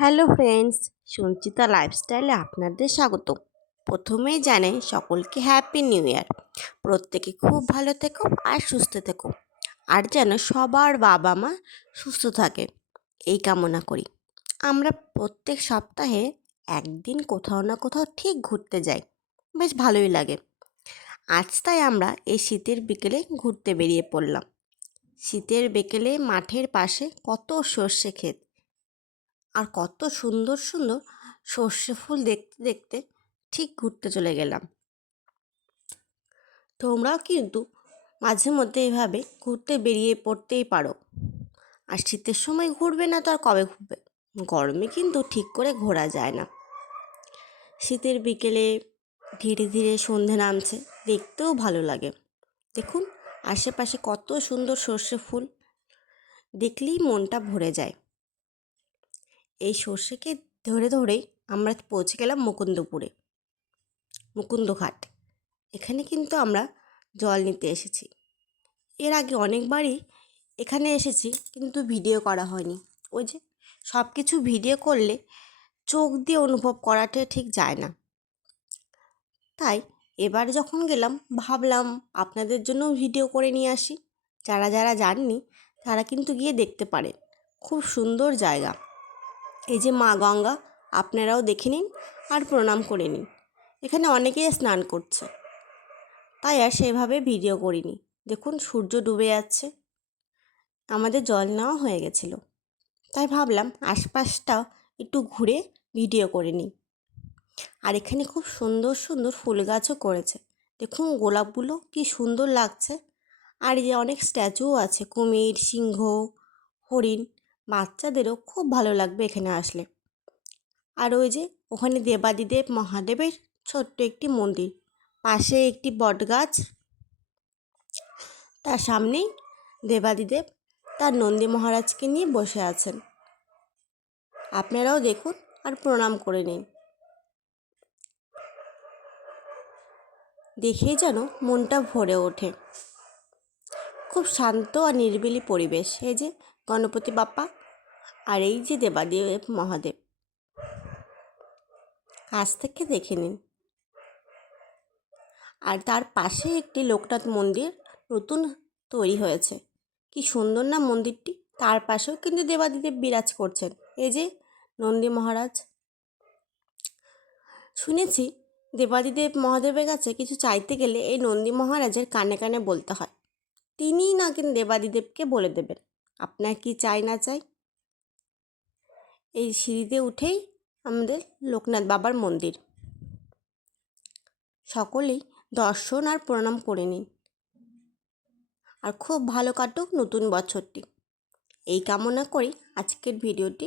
Hello friends, Sanchita লাইফস্টাইলে আপনাদের স্বাগত প্রথমেই জানাই সকলকে হ্যাপি নিউ ইয়ার। প্রত্যেকে খুব ভালো থেকো আর সুস্থ থেকো। আর যেন সবার বাবা মা সুস্থ থাকে, এই কামনা করি। আমরা প্রত্যেক সপ্তাহে একদিন কোথাও না কোথাও ঠিক ঘুরতে যাই। বেশ ভালোই লাগে। আজ তাই আমরা এই শীতের বিকেলে ঘুরতে বেরিয়ে পড়লাম। শীতের বিকেলে মাঠের পাশে কত সর্ষে ক্ষেত। আর কত সুন্দর সুন্দর সর্ষে ফুল দেখতে দেখতে ঠিক ঘুরতে চলে গেলাম। তোমরাও কিন্তু মাঝে মধ্যে এভাবে ঘুরতে বেরিয়ে পড়তেই পারো। আর শীতের সময় ঘুরবে না তো আর কবে ঘুরবে? গরমে কিন্তু ঠিক করে ঘোরা যায় না। শীতের বিকেলে ধীরে ধীরে সন্ধে নামছে, দেখতেও ভালো লাগে। দেখুন, আশেপাশে কত সুন্দর সর্ষে ফুল, দেখলেই মনটা ভরে যায়। এই সর্ষেকে ধরে ধরেই আমরা পৌঁছে গেলাম মুকুন্দপুরে। মুকুন্দঘাট। এখানে কিন্তু আমরা জল নিতে এসেছি। এর আগে অনেকবারই এখানে এসেছি কিন্তু ভিডিও করা হয়নি। ওই যে সব কিছু ভিডিও করলে চোখ দিয়ে অনুভব করাটা ঠিক যায় না। তাই এবার যখন গেলাম ভাবলাম আপনাদের জন্য ভিডিও করে নিয়ে আসি। যারা যারা যাননি তারা কিন্তু গিয়ে দেখতে পারেন। খুব সুন্দর জায়গা। এই যে মা গঙ্গা, আপনারাও দেখে নিন আর প্রণাম করে নিন। এখানে অনেকেই স্নান করছে। তাই আর সেভাবে ভিডিও করিনি। দেখুন, সূর্য ডুবে যাচ্ছে। আমাদের জল নেওয়া হয়ে গেছিল। তাই ভাবলাম আশপাশটা একটু ঘুরে ভিডিও করে নিই। আর এখানে খুব সুন্দর সুন্দর ফুল গাছও করেছে। দেখুন, গোলাপগুলো কি সুন্দর লাগছে। আর এই যে অনেক স্ট্যাচুও আছে। কুমির, সিংহ, হরিণ। বাচ্চাদেরও খুব ভালো লাগবে এখানে আসলে। আর ওই যে ওখানে দেবাদিদেব মহাদেবের ছোট্ট একটি মন্দির। পাশে একটি বটগাছ। তার সামনেই দেবাদিদেব তার নন্দী মহারাজকে নিয়ে বসে আছেন। আপনারাও দেখুন আর প্রণাম করে নিন। দেখেই যেন মনটা ভরে ওঠে। খুব শান্ত আর নিরিবিলি পরিবেশ। এই যে গণপতি বাপ্পা আর এই যে দেবাদেব মহাদেব, কাছ থেকে দেখে নিন। আর তার পাশে একটি লোকনাথ মন্দির নতুন তৈরি হয়েছে। কি সুন্দর না মন্দিরটি! তার পাশেও কিন্তু দেবাদিদেব বিরাজ করছেন। এই যে নন্দী মহারাজ। শুনেছি দেবাদিদেব মহাদেবের কাছে কিছু চাইতে গেলে এই নন্দী মহারাজের কানে কানে বলতে হয়। তিনিই না কিন্তু দেবাদিদেবকে বলে দেবেন। আপনার কি চাই না চাই? এই সিঁড়িতে উঠেই আমাদের লোকনাথ বাবার মন্দির। সকলেই দর্শন আর প্রণাম করে নিন। আর খুব ভালো কাটুক নতুন বছরটি। এই কামনা করেই আজকের ভিডিওটি